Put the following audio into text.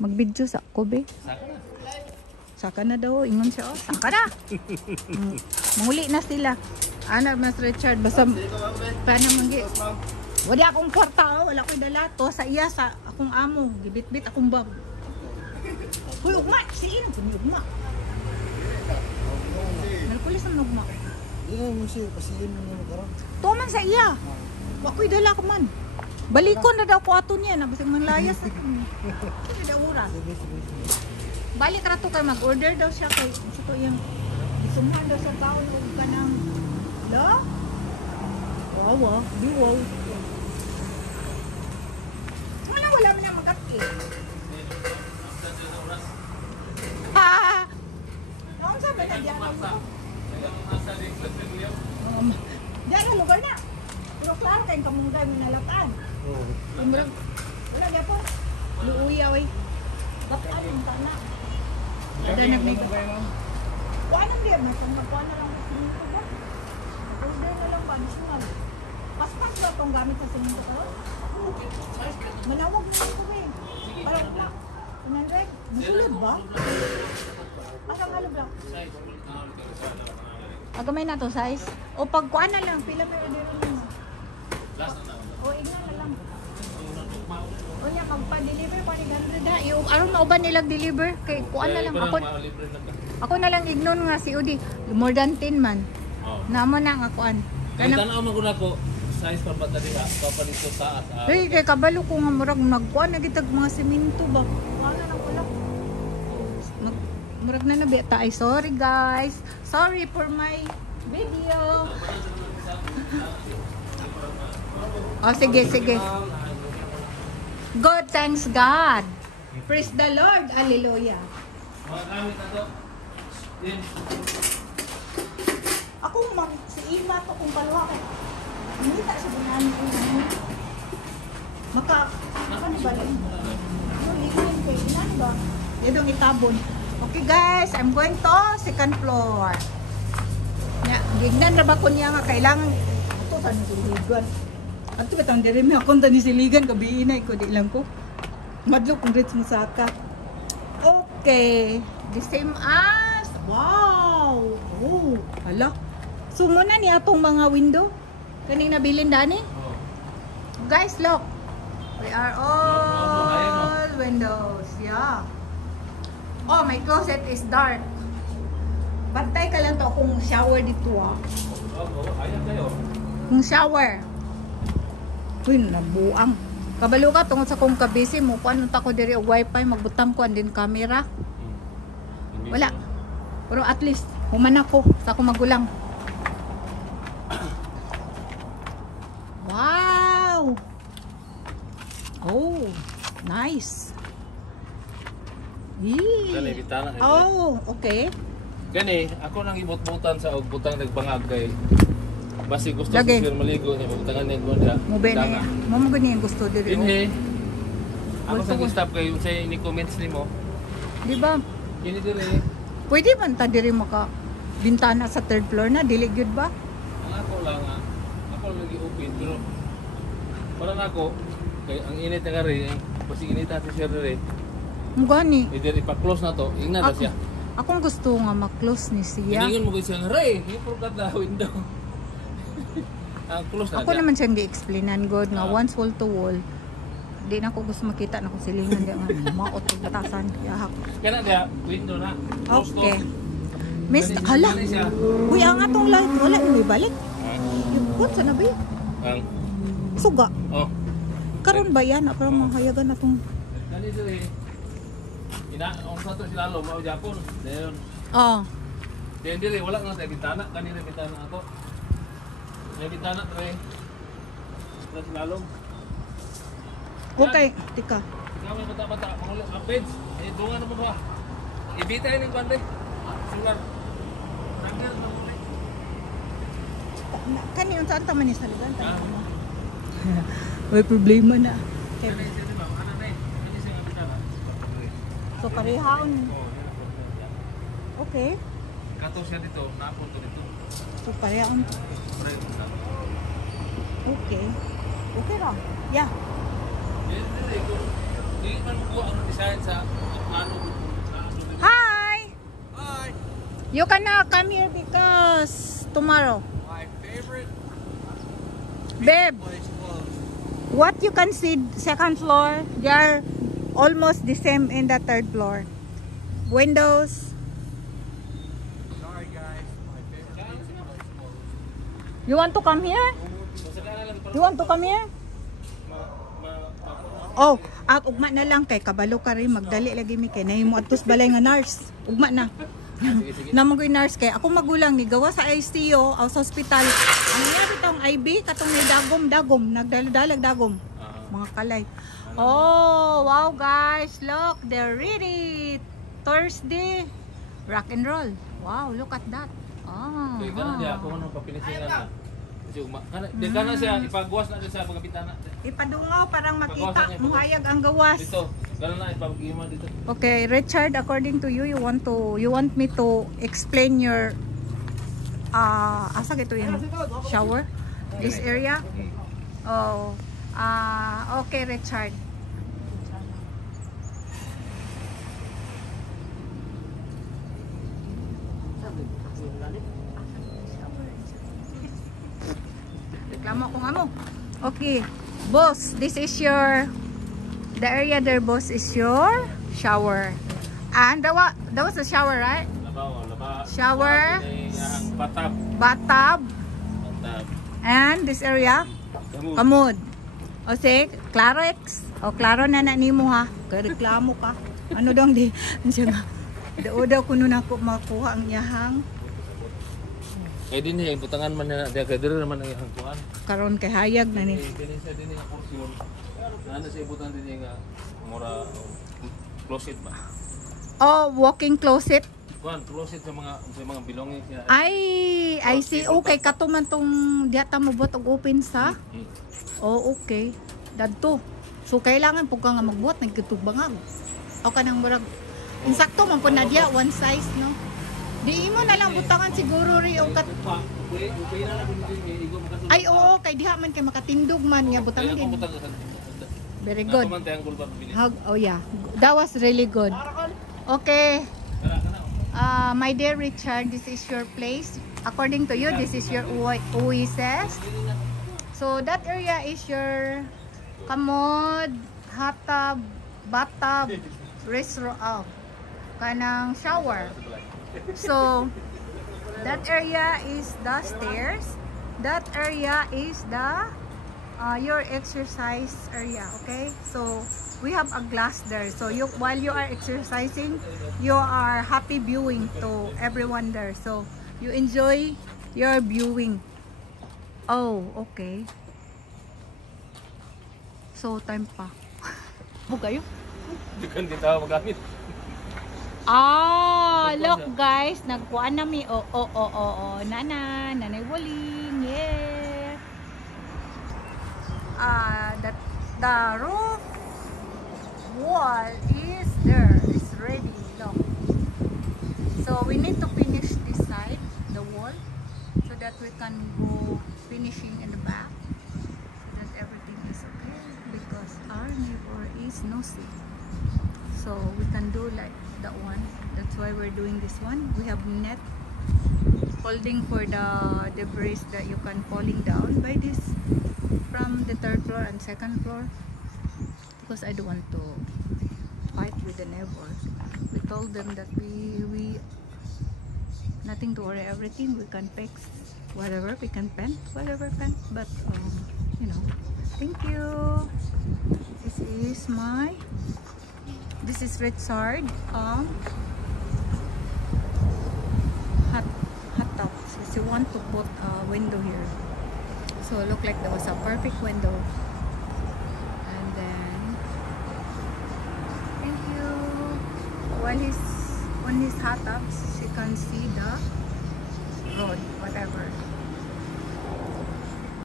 Magbidyo sa ko, be. Saka na daw. Ingon siya, oh. Saka na. Muli na sila. Ano, Mas Richard, basta paano mangi. Wala akong kwarta, oh. Wala akong dala to sa iya, sa akong amo. Gibit-bit akong bag. Uy, ugma. Siin. Ugma. Nalpulis ang ugma. Iya, masih pasiin mo yung karang. Tuman sa iya. Wako'y dala ko man. Balikon na daw ko ato niya. Nabasang manlayas. Sige daw oras. Balik rato kay mag-order daw siya kay ito yung isumuhan daw sa taon o ka ng lo? Wow, di wow. Wala mo na magkati. Ha! Noong sabi na diyan mo. Diyan ang lugar na. Pero klaro kayong kamunggay mo nalataan. Wala niya po. Luuyaw eh. Bataan yung tanak. Ada nagnigo. Kuha nang diyan. Kuha na lang sa siminto ba? Order na lang ba? Paspas ba itong gamit sa siminto ko? Manawag na ito eh. Parang na. 100? Masulod ba? Asang halo block? Agamay na to size? O pagkuha na lang. Pila may order mo. O igna na lang. O niya, magpa-deliver pa ni Gandreda. Aron mauban nilang deliver. Kay kuha na lang. Ako na lang ignon nga si Udi. More than 10 man. Namo na nga kuan. Tanaw mo guna ko size pa ba tadi ha? Papalit ko taas. Hey, kay kabalo ko nga murag nagkuan na gitag mga semento ba. Kuha na lang wala. Murag na nabi ta. Ay, sorry guys. Sorry for my video. Oh, sige. God, thanks God. Praise the Lord. Hallelujah. Ako si Ima to kung palwa kay. Hindi ta sa bunan ko. Ako ni balik. Yung ligin kay ilan ba? Dito itabon. Okay guys, I'm going to second floor. Ya, gignan ra ba ko niya nga kailangan ito sa siligan. At ito batang diri mi akong tani siligan kabiinay ko di lang ko. Madlo kung rich mo saka. Okay, the same as wow. Oh, hala. So muna ni atong mga window kaning nabilin dani. Guys, look. We are all windows. Yeah. Oh, my closet is dark. Bantay ka lang to kung shower dito ah. Ayan kayo. Kung shower. Uy, nabuang. Kabalo ka tungod sa kung kabisi mo. Kung anong tako diri o wifi, magbutang ko andin camera. Wala. Pero at least, human ako sa akong magulang. Wow! Oh, nice. Kani bitana. Oh, okay. Kani ako nang ibut-butan sa og butang nagbangag kay basi gusto Lagi. sa maligo ni butangan ni ko dia. Mo bene. Mo gani ang gusto diri. Dinhi. Ako sa stop kay unsay ni comments nimo. Di ba? Kini diri. Pwede man ta diri maka bintana sa third floor na dili gyud ba? Ang ako lang ako lagi open pero parang ako kay ang init nga rin basi init ati siya rin. Mo gani. Either ipa-close na to, ingna na siya. Akong gusto nga ma-close ni siya. Hiningon mo ko siya, Ray, i-forgot na window. Close na Ako siya. naman siyang gi-explainan god nga once wall to wall. Di na ako gusto makita na kung silingan di nga maot ug batasan. Yahak. Kana dia window na. Close to. Okay. Miss, hala. Uy, ang atong light wala ni balik. Yun sa nabi. Ang Suga. oh, Karon ba yan? Para mahayagan atong kani diri. Ina, ang sa to sila lo mao Japon. Dayon. oh. Dayon diri wala nga tay bintana, kanina bintana ako. May bintana tre. Wala sila lo. Okay, tika. Kami bata-bata, mga updates. Eh, dungan na mo ba? Ibitay ng kwante. Sugar. Tanggal na mo. Kani unsa anta man ni saligan ta. May problema na. Okay. Kani siya di ba? Ano na eh? Kani siya nga bintana. So parehaon. Okay. Kato siya dito, napunto dito. So parehaon. Okay. Okay ra. Yeah. Hindi man mo ang design sa ano. Hi! Hi! You cannot come here because tomorrow. My favorite Babe, place closed. what you can see second floor, they are almost the same in the third floor. Windows. Sorry guys, my favorite pizza place closed. You want to come here? You want to come here? Oh, ugma na lang kay kabalo ka rin magdali lagi mi kay nahimo atus balay nga nurse. Ugma na. Namo koy nurse kay ako magulang ni gawa sa ICU o sa hospital. Ang iya bitong IB katong may dagom nagdaladag dagom. Mga kalay. Oh, wow guys, look, they're ready. Thursday rock and roll. Wow, look at that. Oh. Kaya ka na siya, kung anong papinisin na. Kasi di ka na siya, ipagwas na sa pagkapitana. Ipadungaw parang makita Pagwasan niya, muhayag ang gawas. Dito, gano'n na, ipag-iman dito. Okay, Richard, according to you, you want me to explain your asa ito yung shower? This area? Oh. Okay, Richard. Reklamo ko nga mo. Okay. Boss, this is the area there, boss, is your shower. And that was the shower, right? Laba. Shower. Ang bathtub. Bathtub. And this area? Kamod. O say, Clarex. O klaro na nimo ha. Kaya reklamo ka. Ano dong di? Daw kuno na ko makuha ang yahang. Kaya din niya, ibutangan man na, kaya din naman ang iyang kuhan. Karon kay hayag na ni. Din niya porsyon. Ano sa ibutan din niya nga, mura, closet ba? Oh, walking closet. Kuhan, closet sa mga belongings niya. I see. Okay, katuman tong diata mo bot og open sa. Oh, okay. Dadto. So kailangan pug ka nga magbuhat nagkatubangag. O kanang murag insakto man po na diya one size, no. Di mo na lang butangan siguro ri og kat. Ay oo, kay diha man kay makatindog man nga butangan din. Very good. Oh yeah. That was really good. Okay. My dear Richard, this is your place. According to you, this is your oasis. So that area is your kamod, hot tub, bathtub, restaurant, kanang shower. So that area is the stairs. That area is the your exercise area. Okay, so we have a glass there. So while you are exercising, you are happy viewing to everyone there. So you enjoy your viewing. Oh, okay. So time pa. Bugayo. Di kan di tayo magamit. Look guys, nagkuan na mi. Nanay Waling. Yeah. The roof wall is there. It's ready. Look. So we need to finish this side, the wall, so that we can go finishing in the back. That everything is okay because our neighbor is nosy. So we can do like that one. That's why we're doing this one. We have net holding for the debris that you can falling down by this from the third floor and second floor, because I don't want to fight with the neighbor. We told them that we nothing to worry, everything we can fix, whatever we can paint, whatever paint, but you know. Thank you. This is Richard hot tub. So you want to put a window here, so it looked like there was a perfect window. And then thank you. While he's on his hot tubs, you can see the road, whatever.